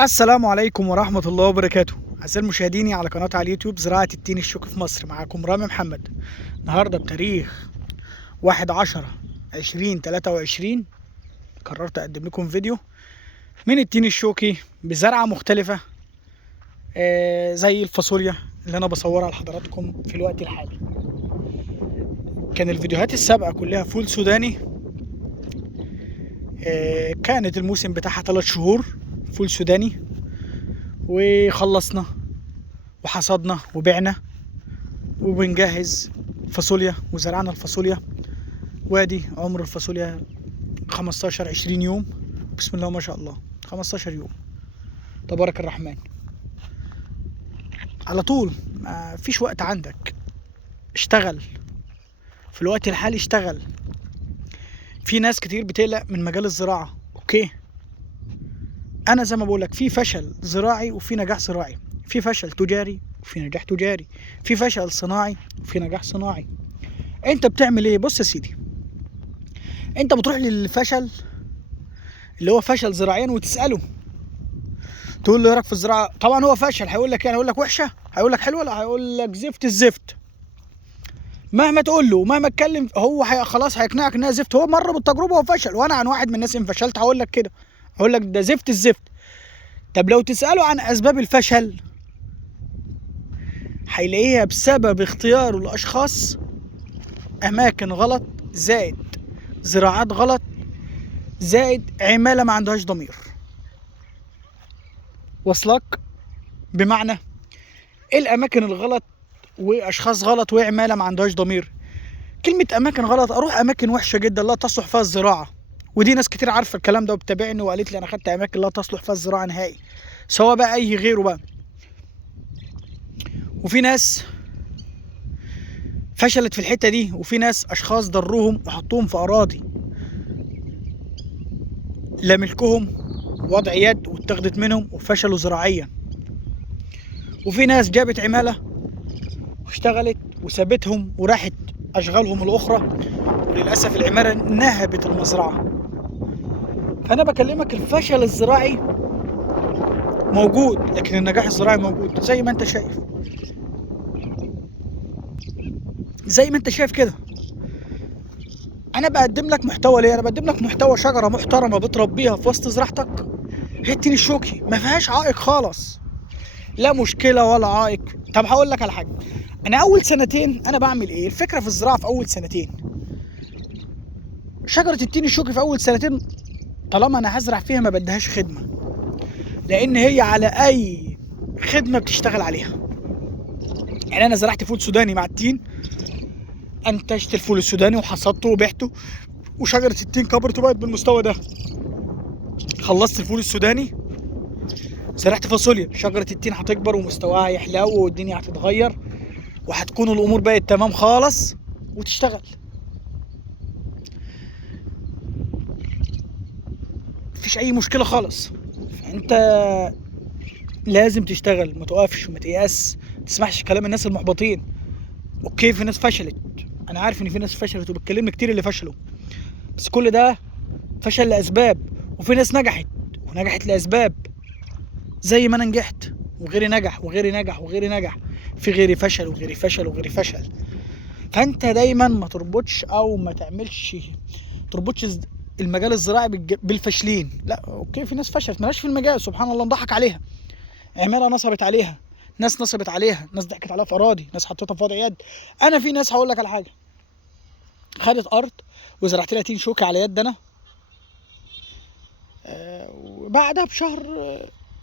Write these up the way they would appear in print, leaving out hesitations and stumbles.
السلام عليكم ورحمة الله وبركاته. أعزائي المشاهدين على قناة على اليوتيوب زراعة التين الشوكي في مصر، معاكم رامي محمد. النهاردة بتاريخ 1/10/2023 قررت أقدم لكم فيديو من التين الشوكي بزرعة مختلفة زي الفاصوليا اللي أنا بصورها لحضراتكم في الوقت الحالي. كان الفيديوهات السابقة كلها فول سوداني، كانت الموسم بتاعها 3 شهور فول سوداني، وخلصنا وحصدنا وبعنا وبنجهز فاصوليا وزرعنا الفاصوليا. وادي عمر الفاصوليا 15-20 يوم، بسم الله ما شاء الله، 15 يوم تبارك الرحمن. على طول ما فيش وقت عندك، اشتغل في الوقت الحالي، اشتغل. في ناس كتير بتقلق من مجال الزراعة، اوكي، انا زي ما بقولك في فشل زراعي وفي نجاح زراعي، في فشل تجاري وفي نجاح تجاري، في فشل صناعي وفي نجاح صناعي. انت بتعمل ايه؟ بص يا سيدي، انت بتروح للفشل اللي هو فشل زراعيا وتساله، تقول له ايه رايك في الزراعه؟ طبعا هو فشل، هيقول لك ايه؟ هيقول لك وحشه؟ هيقول لك حلوه؟ لا، هيقول لك زفت الزفت. مهما تقول له مهما اتكلم هو خلاص هيقنعك انها زفت. هو مر بالتجربه وفشل، وانا عن واحد من الناس ان فشلت هقول لك كده، هقول لك ده زفت الزفت. طب لو تساله عن اسباب الفشل هيلاقيها بسبب اختياره لاشخاص، اماكن غلط، زائد زراعات غلط، زائد عماله ما عندهاش ضمير. وصلك؟ بمعنى ايه الاماكن الغلط واشخاص غلط وعماله ما عندهاش ضمير؟ كلمه اماكن غلط، اروح اماكن وحشه جدا لا تصلح فيها الزراعه، ودي ناس كتير عارفه الكلام ده وبتابعني وقالت لي انا خدت اماكن لا تصلح فيها الزراعه نهائي، سواء بقى اي غيره بقى. وفي ناس فشلت في الحته دي، وفي ناس اشخاص ضروهم وحطوهم في اراضي لا ملكهم، وضع يد، واتخذت منهم وفشلوا زراعيا. وفي ناس جابت عماله واشتغلت وسابتهم وراحت اشغالهم الاخرى، وللاسف العماله نهبت المزرعه. فانا بكلمك الفشل الزراعي موجود، لكن النجاح الزراعي موجود زي ما انت شايف، زي ما انت شايف كده. انا بقدم لك محتوى ليه؟ انا بقدم لك محتوى شجره محترمه بتربيها في وسط زراعتك. هي التين الشوكي ما فيهاش عائق خالص، لا مشكله ولا عائق. طب هقول لك على حاجه، انا اول سنتين انا بعمل ايه؟ الفكره في الزراعه في اول سنتين، شجره التين الشوكي في اول سنتين طالما انا هزرع فيها ما بديهاش خدمه، لان هي على اي خدمه بتشتغل عليها. يعني انا زرعت فول سوداني مع التين، انتجت الفول السوداني وحصدته وبعته، وشجره التين كبرت وبقت بالمستوى ده. خلصت الفول السوداني، زرعت فاصوليا، شجره التين هتكبر ومستواها هيحلو والدنيا هتتغير وهتكون الامور بقت تمام خالص وتشتغل. مفيش اي مشكله خالص. انت لازم تشتغل، ما توقفش وما تيأس، ما تسمعش كلام الناس المحبطين. اوكي، في ناس فشلت، انا عارف ان في ناس فشلت وبتكلمني كتير اللي فشلوا، بس كل ده فشل لاسباب، وفي ناس نجحت ونجحت لاسباب، زي ما انا نجحت وغيري نجح وغيري نجح وغيري نجح، في غيري فشل وغيري فشل وغيري فشل. فانت دايما ما تربطش او ما تعملش تربطش المجال الزراعي بالفاشلين. لا، اوكي، في ناس فشلت مالهاش في المجال، سبحان الله، نضحك عليها، عماله نصبت عليها، ناس نصبت عليها، ناس ضحكت عليها في اراضي، ناس حطيتها في وضع يد. انا في ناس هقول لك على حاجه، خدت ارض وزرعت لها تين شوكي على يد انا، وبعدها بشهر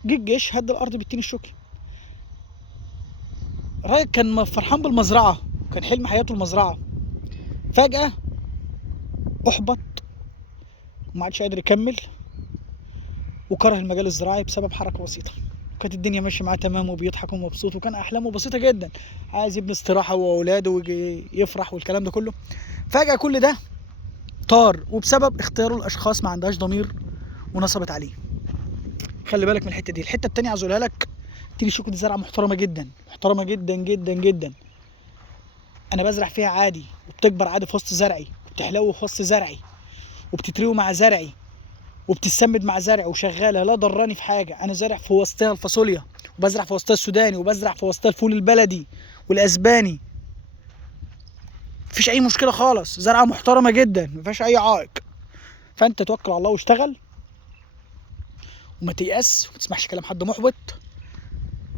جه الجيش هد الارض بالتين الشوكي. الراجل كان فرحان بالمزرعه، كان حلم حياته المزرعه، فجاه احبط وما عادش قادر يكمل، وكره المجال الزراعي بسبب حركه بسيطه. كانت الدنيا ماشيه معاه تمام وبيضحك ومبسوط، وكان احلامه بسيطه جدا، عايز يبني استراحه واولاده ويجي يفرح والكلام ده كله. فجاه كل ده طار، وبسبب اختياره الاشخاص ما عندهاش ضمير ونصبت عليه. خلي بالك من الحته دي. الحته التانيه عايز اقولها لك، تيجي شوكة دي زرعه محترمه جدا، محترمه جدا جدا جدا. انا بزرع فيها عادي وبتكبر عادي في وسط زرعي، وبتحلو في وسط زرعي، وبتتروي مع زرعي، وبتستمد مع زرع وشغاله، لا ضراني في حاجه. انا زارع في وسطها الفاصوليا، وبزرع في وسطها السوداني، وبزرع في وسطها الفول البلدي والاسباني. مفيش اي مشكله خالص، زرعه محترمه جدا مفيهاش اي عائق. فانت توكل على الله واشتغل وما تيأس وما تسمعش كلام حد محبط.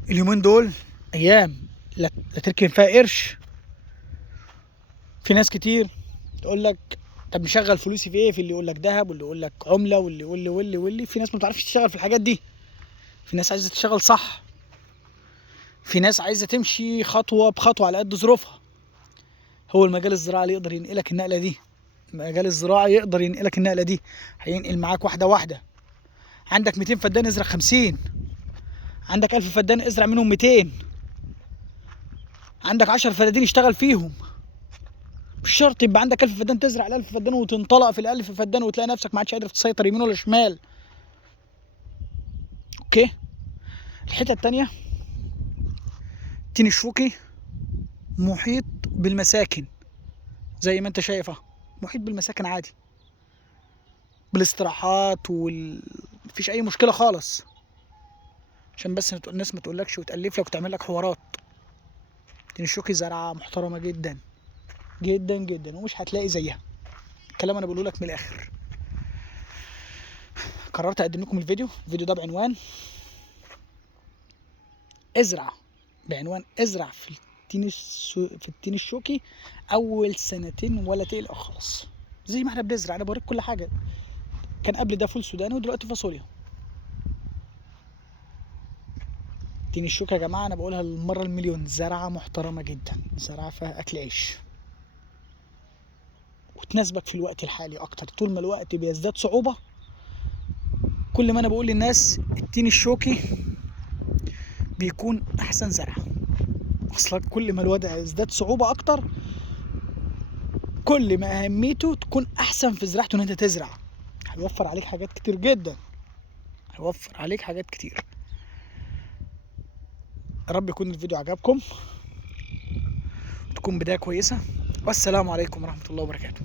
اليومين دول ايام لا تركن فيها قرش. في ناس كتير تقول لك طب نشغل فلوسي في ايه؟ في اللي يقول لك ذهب، واللي يقول لك عمله، واللي واللي في ناس ما بتعرفش تشتغل في الحاجات دي. في ناس عايزه تشتغل صح، في ناس عايزه تمشي خطوه بخطوه على قد ظروفها. هو المجال الزراعي اللي يقدر ينقلك النقله دي. المجال الزراعي يقدر ينقلك النقله دي، هينقل معاك واحده واحده. عندك 200 فدان ازرع 50، عندك 1000 فدان ازرع منهم 200، عندك 10 فدادين اشتغل فيهم. مش شرط يبقى عندك 1000 فدان تزرع ال1000 فدان وتنطلق في ال1000 فدان وتلاقي نفسك ما عادش قادر تسيطر يمين ولا شمال. اوكي. الحته التانيه، تين الشوكي محيط بالمساكن زي ما انت شايف اهو، محيط بالمساكن عادي، بالاستراحات مفيش اي مشكله خالص. عشان بس الناس ما تقولكش وتألف لك وتعمل لك حوارات. تين الشوكي زرعه محترمه جدا جدا جدا، ومش هتلاقي زيها. الكلام انا بقوله لك من الاخر. قررت اقدم لكم الفيديو ده بعنوان ازرع في التين الشوكي اول سنتين ولا تقلق خالص. زي ما احنا بنزرع، انا بوريك كل حاجه. كان قبل ده فول سوداني ودلوقتي فاصوليا. تين الشوكي يا جماعه انا بقولها المره المليون، زرعه محترمه جدا، زرعه فيها اكل عيش، وتناسبك في الوقت الحالي اكتر. طول ما الوقت بيزداد صعوبه، كل ما انا بقول للناس التين الشوكي بيكون احسن زرع. اصلا كل ما الوضع يزداد صعوبه اكتر، كل ما اهميته تكون احسن في زراعته. ان انت تزرع هيوفر عليك حاجات كتير جدا، هيوفر عليك حاجات كتير. يا رب يكون الفيديو عجبكم، تكون بدايه كويسه. والسلام عليكم ورحمه الله وبركاته.